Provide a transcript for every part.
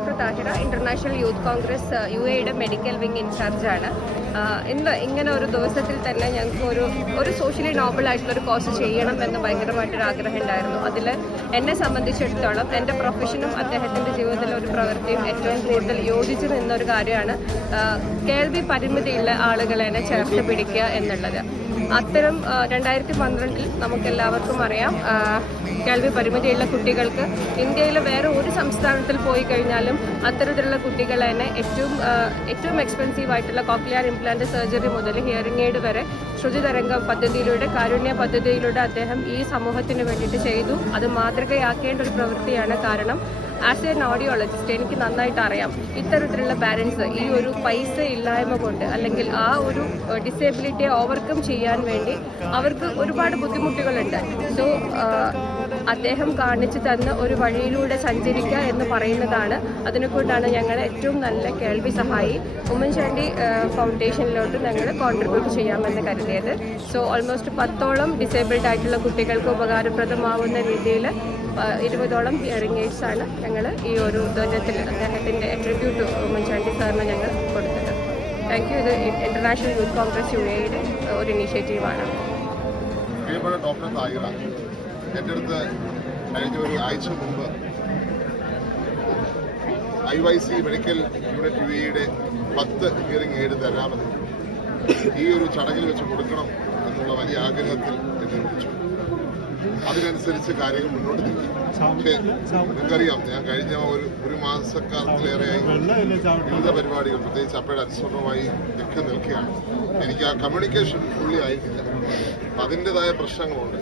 Doctor Thahira International Youth Congress U എയുടെ medical wing ഇൻചാർജാണ് ഇന്ന് ഇങ്ങനെ ഒരു ദിവസത്തിൽ തന്നെ ഞങ്ങൾക്ക് ഒരു ഒരു സോഷ്യലി നോബിൾ ആയിട്ടുള്ള ഒരു കോഴ്സ് ചെയ്യണം എന്ന് ഭയങ്കരമായിട്ടൊരു ആഗ്രഹം ഉണ്ടായിരുന്നു. അതിൽ എന്നെ സംബന്ധിച്ചിടത്തോളം എന്റെ പ്രൊഫഷനും അദ്ദേഹത്തിന്റെ ജീവിതത്തിലെ ഒരു പ്രവൃത്തിയും ഏറ്റവും കൂടുതൽ യോജിച്ചു നിന്ന ഒരു കാര്യമാണ് കേൾവി പരിമിതിയുള്ള ആളുകളെ ചേർത്ത് പിടിക്കുക എന്നുള്ളത്. അത്തരം രണ്ടായിരത്തി പന്ത്രണ്ടിൽ നമുക്കെല്ലാവർക്കും അറിയാം കേൾവി പരിമിതിയുള്ള കുട്ടികൾക്ക് ഇന്ത്യയിലെ വേറെ ഒരു സംസ്ഥാനത്തിൽ പോയി കഴിഞ്ഞാലും അത്തരത്തിലുള്ള കുട്ടികളെ തന്നെ ഏറ്റവും ഏറ്റവും എക്സ്പെൻസീവ് ആയിട്ടുള്ള കോക്ലിയർ ഇംപ്ലാന്റ് സർജറി മുതൽ ഹിയറിംഗ് എയ്ഡ് വരെ ശ്രുതിതരംഗം പദ്ധതിയിലൂടെ കാരുണ്യ പദ്ധതിയിലൂടെ അദ്ദേഹം ഈ സമൂഹത്തിന് വേണ്ടിയിട്ട് ചെയ്തു. അത് മാതൃകയാക്കേണ്ട ഒരു പ്രവൃത്തിയാണ് കാരണം ആസ് എ ഓഡിയോളജിസ്റ്റ് എനിക്ക് നന്നായിട്ട് അറിയാം ഇത്തരത്തിലുള്ള പാരൻസ് ഈ ഒരു പൈസ ഇല്ലായ്മ കൊണ്ട് അല്ലെങ്കിൽ ആ ഒരു ഡിസേബിലിറ്റിയെ ഓവർകം ചെയ്യാൻ വേണ്ടി അവർക്ക് ഒരുപാട് ബുദ്ധിമുട്ടുകളുണ്ട്. സോ അദ്ദേഹം കാണിച്ചു തന്ന ഒരു വഴിയിലൂടെ സഞ്ചരിക്കുക എന്ന് പറയുന്നതാണ്. അതിനെക്കൊണ്ടാണ് ഞങ്ങൾ ഏറ്റവും നല്ല കേൾവി സഹായി ഉമ്മൻചാണ്ടി ഫൗണ്ടേഷനിലോട്ട് ഞങ്ങൾ കോൺട്രിബ്യൂട്ട് ചെയ്യാമെന്ന് കരുതിയത്. സോ ഓൾമോസ്റ്റ് പത്തോളം ഡിസേബിൾഡ് ആയിട്ടുള്ള കുട്ടികൾക്ക് ഉപകാരപ്രദമാവുന്ന രീതിയിൽ ഇരുപതോളം ഹിയറിംഗ് ആണ് ഞങ്ങൾ ഈ ഒരു ധ്വജത്തിൽ അദ്ദേഹത്തിന്റെ അട്രിബ്യൂട്ട് ഉമ്മൻചാണ്ടി സാറിന് ഞങ്ങൾ കൊടുത്തത്. താങ്ക് യു ഇത് ഇന്റർനാഷണൽ യൂത്ത് കോൺഗ്രസ് യു എയുടെ ഒരു ഇനീഷ്യേറ്റീവാണ് ഡോക്ടർ എന്റെ അടുത്ത് കഴിഞ്ഞ ഒരു ആഴ്ച മുമ്പ് I Y C medical unit U എയുടെ പത്ത് ഹിയറിംഗ് എയ്ഡ് തരാമെന്ന് ഈ ഒരു ചടങ്ങിൽ വെച്ച് കൊടുക്കണം എന്നുള്ള വലിയ ആഗ്രഹത്തിൽ എന്നെ വിളിച്ചു. അതിനനുസരിച്ച് കാര്യങ്ങൾ മുന്നോട്ട് നീങ്ങി. പക്ഷേ നിങ്ങൾക്കറിയാം ഞാൻ കഴിഞ്ഞ ഒരു ഒരു മാസക്കാലത്തിലേറെയായി വിവിധ പരിപാടികൾ പ്രത്യേകിച്ച് അപ്പയുടെ അനുസൃതമായി ഒക്കെ നിൽക്കുകയാണ് എനിക്ക് ആ കമ്മ്യൂണിക്കേഷൻ ഫുള്ളി ആയിട്ടില്ല അതിന്റെതായ പ്രശ്നങ്ങളുണ്ട്.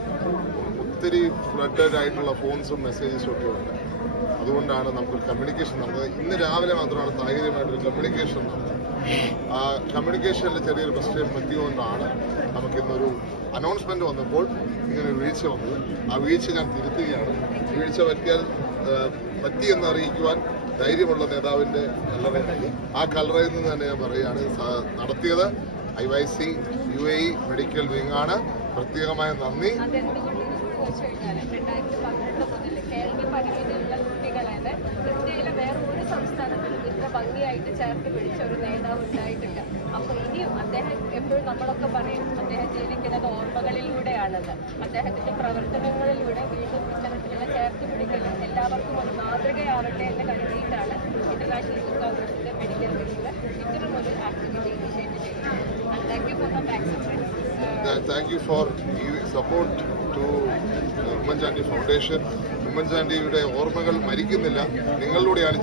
ഒത്തിരി ഫ്ലഡഡ് ആയിട്ടുള്ള ഫോൺസും മെസ്സേജസും ഒക്കെ ഉണ്ട്. അതുകൊണ്ടാണ് നമുക്ക് കമ്മ്യൂണിക്കേഷൻ നടന്നത്. ഇന്ന് രാവിലെ മാത്രമാണ് സാഹചര്യമായിട്ടൊരു കമ്മ്യൂണിക്കേഷൻ നടന്നത് ആ കമ്മ്യൂണിക്കേഷനിൽ ചെറിയൊരു പ്രശ്നം പറ്റിയതുകൊണ്ടാണ് നമുക്കിന്നൊരു അനൗൺസ്മെന്റ് വന്നപ്പോൾ ഇങ്ങനെ വീഴ്ച വന്നത്. ആ വീഴ്ച ഞാൻ തിരുത്തുകയാണ്. വീഴ്ച പറ്റിയാൽ പറ്റിയെന്ന് അറിയിക്കുവാൻ ധൈര്യമുള്ള നേതാവിന്റെ കല്ലറയിൽ ആ കല്ലറയിൽ നിന്ന് തന്നെ ഞാൻ പറയുകയാണ് നടത്തിയത് I Y C U A medical wing ആണ്. പ്രത്യേകമായ നന്ദി. അതെന്തുകൊണ്ടെന്ന് വെച്ച് കഴിഞ്ഞാൽ രണ്ടായിരത്തി പന്ത്രണ്ട് മുതൽ കേരള പരിമിതിയുള്ള കുട്ടികളെ ഇന്ത്യയിലെ വേറെ ഒരു സംസ്ഥാനത്തിലും ഇത്ര ഭംഗിയായിട്ട് ചേർത്ത് പിടിച്ച ഒരു നേതാവ് ഉണ്ടായിട്ടില്ല. അപ്പൊ ഇനിയും അദ്ദേഹം എപ്പോഴും നമ്മളൊക്കെ പറയും അദ്ദേഹം ജീവിക്കുന്നത് ഓർമ്മകളിലൂടെയാണെന്ന് അദ്ദേഹത്തിന്റെ പ്രവർത്തനങ്ങളിലൂടെ വീണ്ടും ഇത്തരത്തിലുള്ള ചേർത്ത് പിടിക്കലും എല്ലാവർക്കും ഒരു മാതൃകയാവട്ടെ എന്ന് കരുതിയിട്ടാണ് ഇന്റർനാഷണൽ യൂത്ത് കോൺഗ്രസിന്റെ മെഡിക്കൽ വിങ്ങിൽ ഇത്തരം ഒരു ആക്ടിവിറ്റി ഇനിഷ്യേറ്റ് ചെയ്യുന്നത് thank you for the thank you for giving support to Oommen Chandy Foundation ഉമ്മൻചാണ്ടിയുടെ ഓർമ്മകൾ മരിക്കുന്നില്ല. നിങ്ങളിലൂടെയാണ്